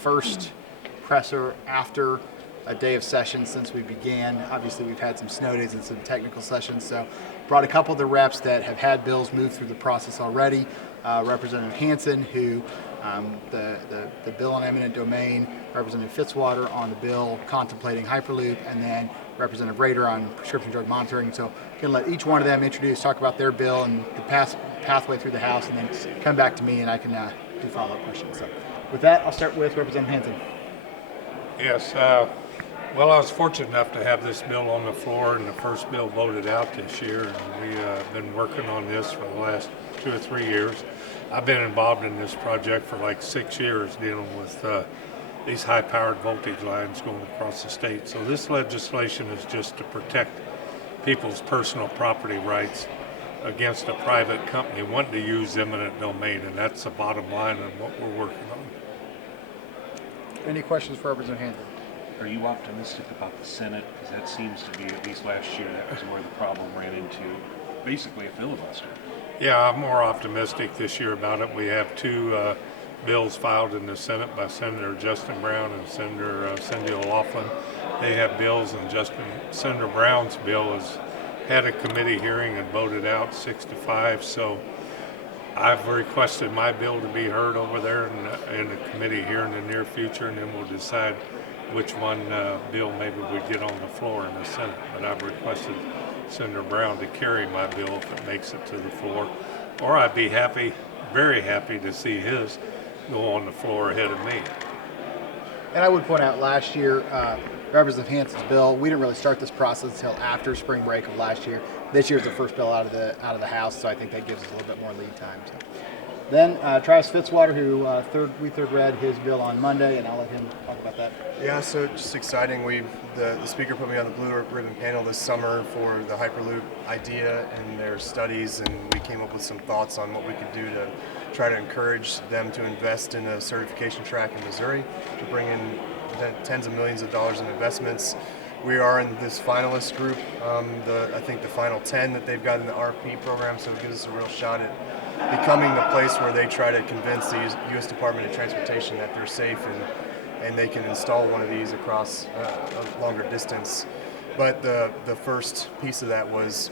first presser after a day of sessions since we began. Obviously, we've had some snow days and some technical sessions, so brought a couple of the reps that have had bills move through the process already. Representative Hansen, who the bill on eminent domain, Representative Fitzwater on the bill contemplating Hyperloop, and then Representative Rader on prescription drug monitoring. So I'm going to let each one of them talk about their bill and the pathway through the House, and then come back to me and I can do follow-up questions. So with that, I'll start with Representative Hansen. Yes. Well, I was fortunate enough to have this bill on the floor and the first bill voted out this year, and we've been working on this for the last 2 or 3 years. I've been involved in this project for like 6 years dealing with these high-powered voltage lines going across the state. So this legislation is just to protect people's personal property rights against a private company wanting to use eminent domain, and that's the bottom line of what we're working on. Any questions for Representative Hansen? Are you optimistic about the Senate? Because that seems to be, at least last year, that was where the problem ran into basically a filibuster. Yeah, I'm more optimistic this year about it. We have 2 bills filed in the Senate by Senator Justin Brown and Senator Cindy O'Loughlin. They have bills, and Senator Brown's bill has had a committee hearing and voted out 6-5. So I've requested my bill to be heard over there in the committee here in the near future, and then we'll decide which one bill maybe we get on the floor in the Senate. But I've requested Senator Brown to carry my bill if it makes it to the floor, or I'd be happy, very happy to see his go on the floor ahead of me. And I would point out last year, Representative Hansen's bill, we didn't really start this process until after spring break of last year. This year's the first bill out of the House, so I think that gives us a little bit more lead time. So. Then Travis Fitzwater, who we third read his bill on Monday, and I'll let him talk about that. Yeah, so just exciting. The speaker put me on the blue ribbon panel this summer for the Hyperloop idea and their studies, and we came up with some thoughts on what we could do to try to encourage them to invest in a certification track in Missouri to bring in tens of millions of dollars in investments. We are in this finalist group, I think the final 10 that they've got in the RFP program, so it gives us a real shot at becoming the place where they try to convince the U.S. Department of Transportation that they're safe and they can install one of these across a longer distance. But the first piece of that was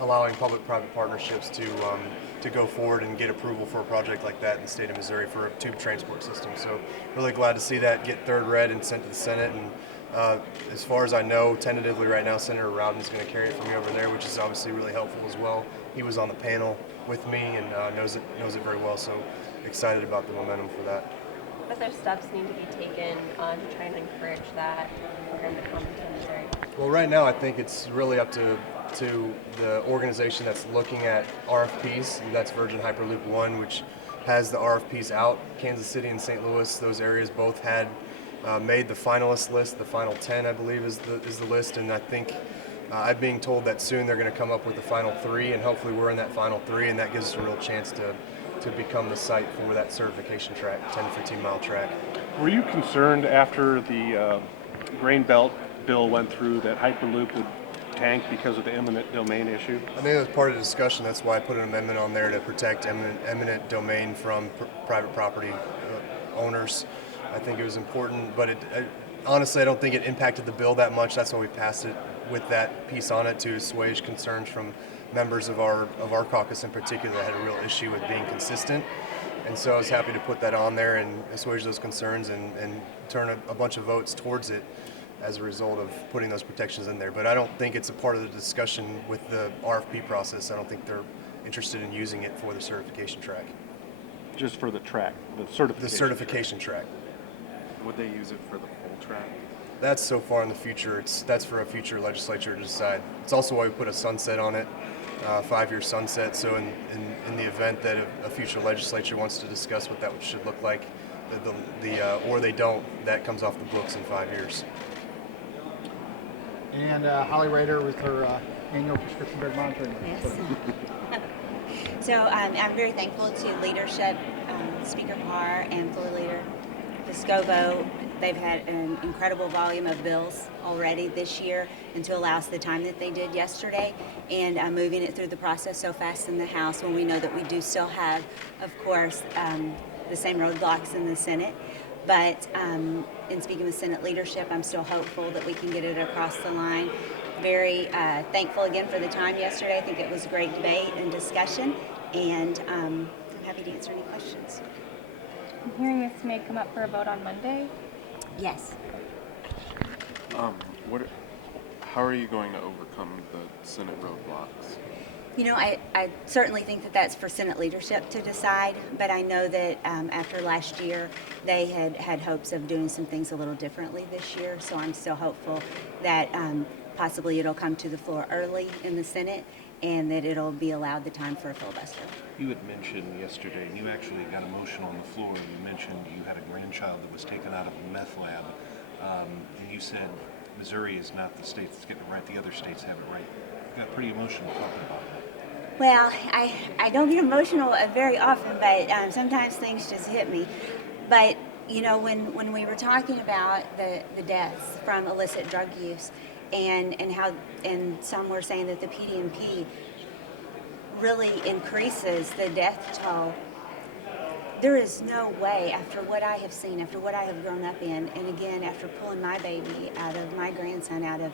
allowing public-private partnerships to go forward and get approval for a project like that in the state of Missouri for a tube transport system. So really glad to see that get third read and sent to the Senate. And as far as I know, tentatively right now, Senator Rowden's going to carry it for me over there, which is obviously really helpful as well. He was on the panel with me and knows it very well, so excited about the momentum for that. What other steps need to be taken to try and encourage that program to come to Missouri? Well, right now I think it's really up to the organization that's looking at RFPs, and that's Virgin Hyperloop One, which has the RFPs out. Kansas City and St. Louis, those areas both had made the finalist list. The final 10, I believe, is the list, and I think I'm being told that soon they're going to come up with the final 3, and hopefully we're in that final 3, and that gives us a real chance to become the site for that certification track, 10 to 15 mile track. Were you concerned after the grain belt bill went through that Hyperloop would tank because of the eminent domain issue? I think that was part of the discussion. That's why I put an amendment on there to protect eminent domain from private property owners. I think it was important, but honestly, I don't think it impacted the bill that much. That's why we passed it with that piece on it to assuage concerns from members of our caucus in particular that had a real issue with being consistent. And so I was happy to put that on there and assuage those concerns and turn a bunch of votes towards it as a result of putting those protections in there. But I don't think it's a part of the discussion with the RFP process. I don't think they're interested in using it for the certification track. Just for the track, the certification track. Would they use it for the full track? That's so far in the future. That's for a future legislature to decide. It's also why we put a sunset on it, 5-year sunset. So in the event that a future legislature wants to discuss what that should look like, or they don't, that comes off the books in 5 years. And Holly Rader with her annual prescription drug monitoring. Yes. So I'm very thankful to leadership, Speaker Haahr and Floor Leader Vescovo. They've had an incredible volume of bills already this year, and to allow us the time that they did yesterday, and moving it through the process so fast in the House when we know that we do still have, of course, the same roadblocks in the Senate. But in speaking with Senate leadership, I'm still hopeful that we can get it across the line. Very thankful again for the time yesterday. I think it was a great debate and discussion, and I'm happy to answer any questions. I'm hearing this may come up for a vote on Monday. Yes. How are you going to overcome the Senate roadblocks? You know, I certainly think that that's for Senate leadership to decide, but I know that after last year, they had hopes of doing some things a little differently this year, so I'm still hopeful that possibly it'll come to the floor early in the Senate and that it'll be allowed the time for a filibuster. You had mentioned yesterday, and you actually got emotional on the floor, you mentioned you had a grandchild that was taken out of a meth lab, and you said Missouri is not the state that's getting it right, the other states have it right. You got pretty emotional talking about that. Well, I don't get emotional very often, but sometimes things just hit me. But, you know, when we were talking about the deaths from illicit drug use and how, and some were saying that the PDMP really increases the death toll, there is no way, after what I have seen, after what I have grown up in, and again, after pulling my baby out of, my grandson out of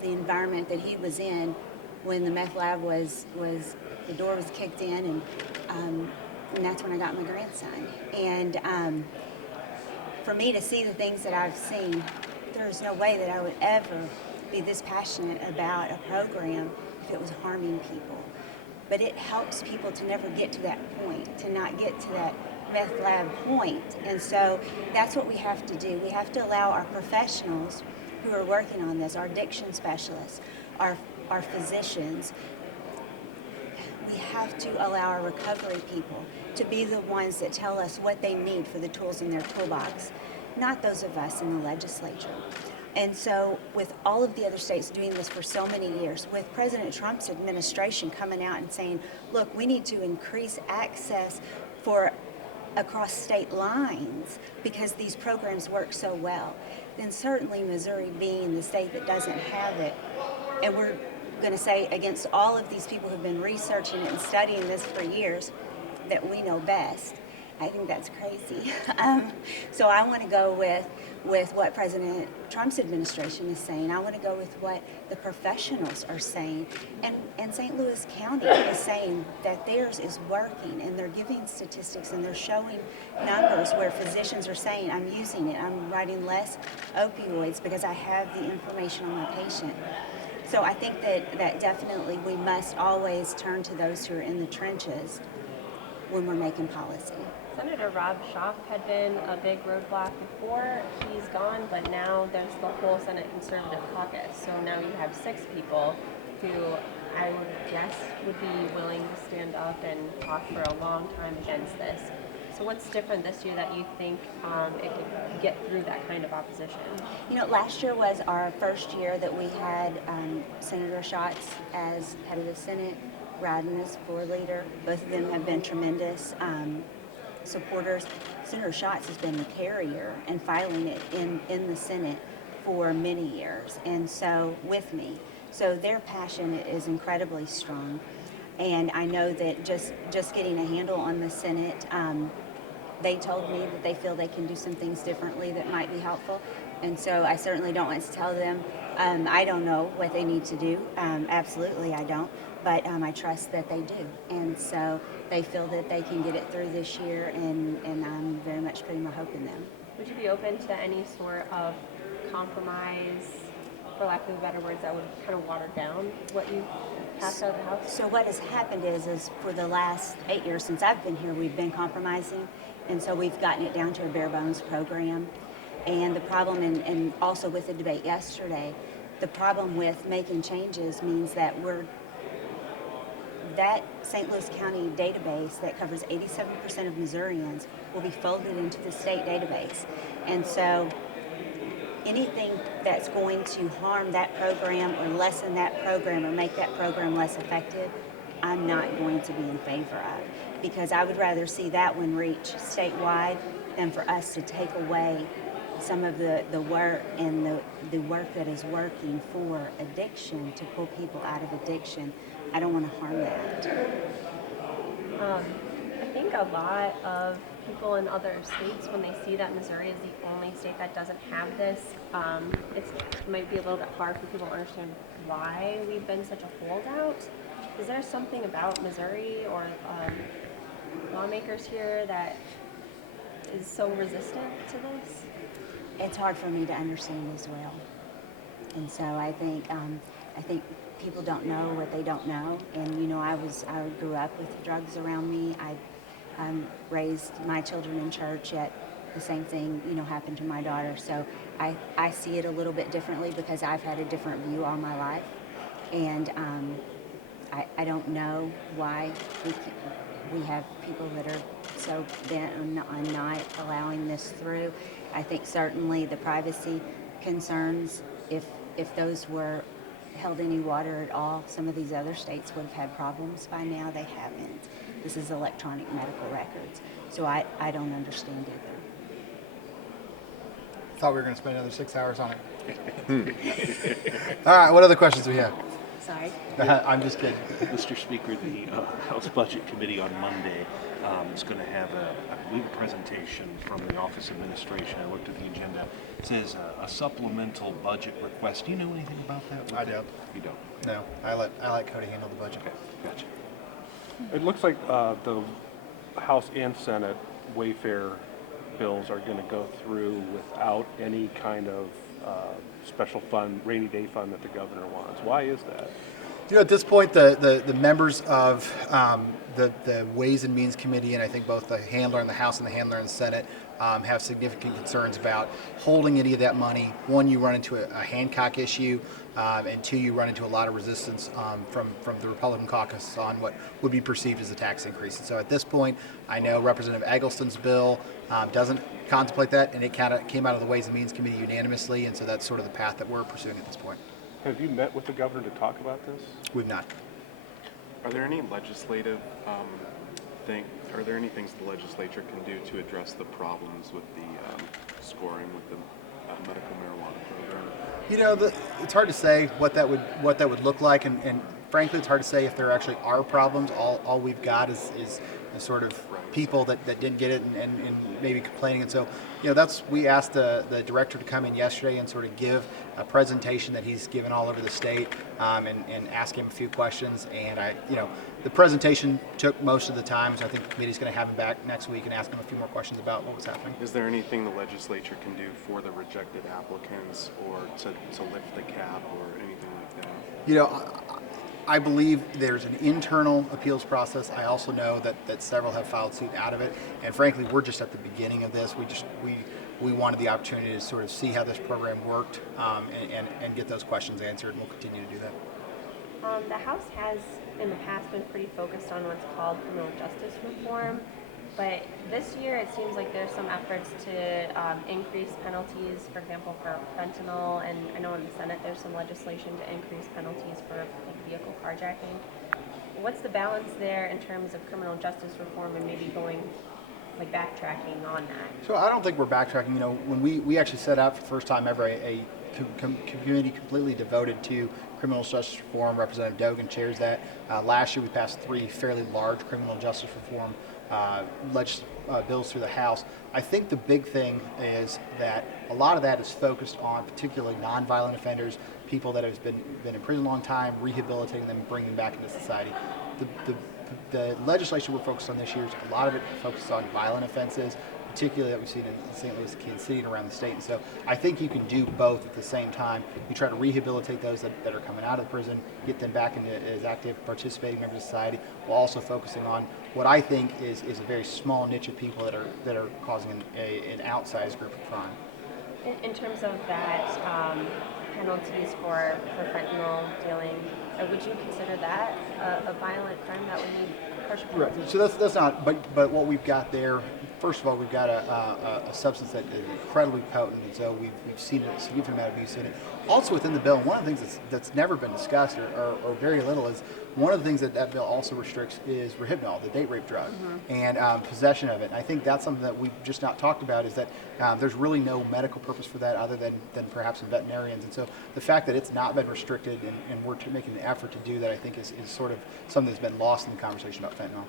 the environment that he was in when the meth lab was the door was kicked in, and that's when I got my grandson. And for me to see the things that I've seen, there is no way that I would ever be this passionate about a program if it was harming people. But it helps people to never get to that point, to not get to that meth lab point. And so that's what we have to do. We have to allow our professionals who are working on this, our addiction specialists, our physicians, we have to allow our recovery people to be the ones that tell us what they need for the tools in their toolbox, not those of us in the legislature. And so with all of the other states doing this for so many years, with President Trump's administration coming out and saying, look, we need to increase access for across state lines because these programs work so well, then certainly Missouri being the state that doesn't have it, and we're going to say against all of these people who've been researching it and studying this for years that we know best. I think that's crazy. So I want to go with what President Trump's administration is saying. I want to go with what the professionals are saying. And St. Louis County is saying that theirs is working, and they're giving statistics and they're showing numbers where physicians are saying, I'm using it, I'm writing less opioids because I have the information on my patient. So I think that definitely we must always turn to those who are in the trenches when we're making policy. Senator Rob Schock had been a big roadblock before. He's gone, but now there's the whole Senate Conservative Caucus. So now you have 6 people who I would guess would be willing to stand up and talk for a long time against this. So what's different this year that you think it could get through that kind of opposition? You know, last year was our first year that we had Senator Schatz as head of the Senate, Rodden as floor leader. Both of them have been tremendous supporters. Senator Schatz has been the carrier and filing it in the Senate for many years, and so with me. So their passion is incredibly strong, and I know that just getting a handle on the Senate, they told me that they feel they can do some things differently that might be helpful, and so I certainly don't want to tell them I don't know what they need to do. Absolutely I don't, but I trust that they do, and so they feel that they can get it through this year, and I'm very much putting my hope in them. Would you be open to any sort of compromise, for lack of better words, that would kind of water down what you passed out of the House? So what has happened is for the last 8 years since I've been here, we've been compromising, and so we've gotten it down to a bare bones program. And the problem, and also with the debate yesterday, the problem with making changes means that that St. Louis County database that covers 87% of Missourians will be folded into the state database. And so anything that's going to harm that program or lessen that program or make that program less effective, I'm not going to be in favor of, because I would rather see that one reach statewide than for us to take away some of the work and the work that is working for addiction, to pull people out of addiction. I don't want to harm that. I think a lot of people in other states, when they see that Missouri is the only state that doesn't have this, it might be a little bit hard for people to understand why we've been such a holdout. Is there something about Missouri or lawmakers here that is so resistant to this? It's hard for me to understand as well. And so I think people don't know what they don't know. And you know, I grew up with drugs around me. I raised my children in church, yet the same thing, you know, happened to my daughter. So I see it a little bit differently because I've had a different view all my life. And I don't know why we have people that are so bent on not allowing this through. I think certainly the privacy concerns, if those were held any water at all, some of these other states would have had problems by now. They haven't. This is electronic medical records. So I don't understand either. Thought we were going to spend another 6 hours on it. All right, what other questions do we have? Sorry. I'm just kidding. Mr. Speaker, the House Budget Committee on Monday is going to have, I believe, a presentation from the Office of Administration. I looked at the agenda. It says a supplemental budget request. Do you know anything about that? I don't. You don't? No, I let Cody handle the budget. Okay, gotcha. It looks like the House and Senate Wayfair bills are going to go through without any kind of special fund, rainy day fund that the governor wants. Why is that? You know, at this point, the members of the Ways and Means Committee, and I think both the handler in the House and the handler in the Senate, have significant concerns about holding any of that money. One, you run into a Hancock issue, and two, you run into a lot of resistance from the Republican caucus on what would be perceived as a tax increase. And so at this point, I know Representative Eggleston's bill doesn't contemplate that, and it kind of came out of the Ways and Means Committee unanimously, and so that's sort of the path that we're pursuing at this point. Have you met with the governor to talk about this? We've not. Are there any legislative are there any things the legislature can do to address the problems with the scoring with the medical marijuana program? You know, it's hard to say what that would look like, and frankly, it's hard to say if there actually are problems. All we've got is sort of people that didn't get it and maybe complaining. And so, you know, we asked the director to come in yesterday and sort of give a presentation that he's given all over the state and ask him a few questions. And the presentation took most of the time, so I think the committee's going to have him back next week and ask him a few more questions about what was happening. Is there anything the legislature can do for the rejected applicants or to lift the cap or anything like that? You know, I believe there's an internal appeals process. I also know that several have filed suit out of it, and frankly, we're just at the beginning of this. We wanted the opportunity to sort of see how this program worked and get those questions answered, and we'll continue to do that. The House has, in the past, been pretty focused on what's called criminal justice reform, but this year it seems like there's some efforts to increase penalties, for example, for fentanyl, and I know in the Senate there's some legislation to increase penalties for vehicle carjacking. What's the balance there in terms of criminal justice reform and maybe going, backtracking on that? So I don't think we're backtracking. You know, when we actually set out for the first time ever a committee completely devoted to criminal justice reform. Representative Dogan chairs that. Last year we passed 3 fairly large criminal justice reform bills through the House. I think the big thing is that a lot of that is focused on particularly nonviolent offenders, people that have been in prison a long time, rehabilitating them, bringing them back into society. The legislation we're focused on this year is a lot of it focuses on violent offenses, particularly that we've seen in St. Louis, Kansas City, and around the state. And so I think you can do both at the same time. You try to rehabilitate those that are coming out of prison, get them back into as active, participating members of society, while also focusing on what I think is a very small niche of people that are causing an outsized group of crime. In terms of that, penalties for fentanyl dealing, would you consider that a violent crime that would need harsher penalties? Right. So that's not. But what we've got there, first of all, we've got a substance that is incredibly potent, and so we've seen a significant amount of use in it. Also within the bill, and one of the things that's never been discussed or very little is one of the things that bill also restricts is Rohypnol, the date rape drug, and possession of it. And I think that's something that we've just not talked about is that there's really no medical purpose for that other than perhaps in veterinarians. And so the fact that it's not been restricted and we're making an effort to do that, I think is sort of something that's been lost in the conversation about fentanyl.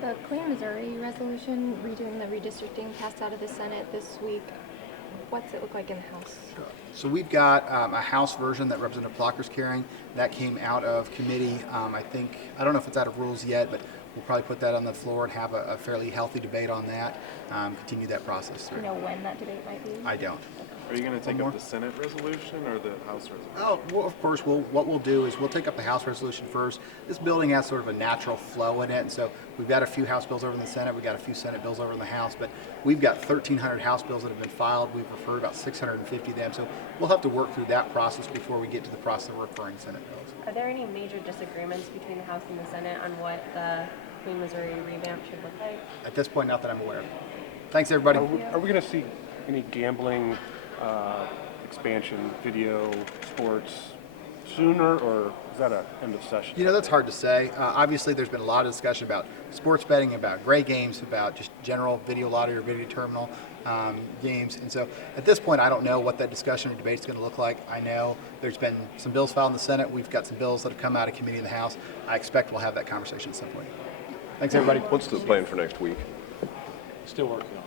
The Clean Missouri resolution redoing the redistricting passed out of the Senate this week. What's it look like in the House? So we've got a House version that Representative Plocker's carrying. That came out of committee. I don't know if it's out of rules yet, but we'll probably put that on the floor and have a fairly healthy debate on that. Continue that process Do through. you know when that debate might be? I don't. Are you going to take more? up the Senate resolution or the House resolution? Oh, well, of course, what we'll do is we'll take up the House resolution first. This building has sort of a natural flow in it, and so we've got a few House bills over in the Senate, we've got a few Senate bills over in the House, but we've got 1,300 House bills that have been filed. We've referred about 650 of them, so we'll have to work through that process before we get to the process of referring Senate bills. Are there any major disagreements between the House and the Senate on what the Clean Missouri revamp should look like? At this point, not that I'm aware of. Thanks, everybody. Are we going to see any gambling expansion, video, sports sooner, or is that a end of session? You know, that's hard to say. Obviously, there's been a lot of discussion about sports betting, about gray games, about just general video lottery or video terminal games. And so at this point, I don't know what that discussion or debate is going to look like. I know there's been some bills filed in the Senate. We've got some bills that have come out of committee in the House. I expect we'll have that conversation at some point. Thanks, everybody. What's the plan for next week? Still working on it.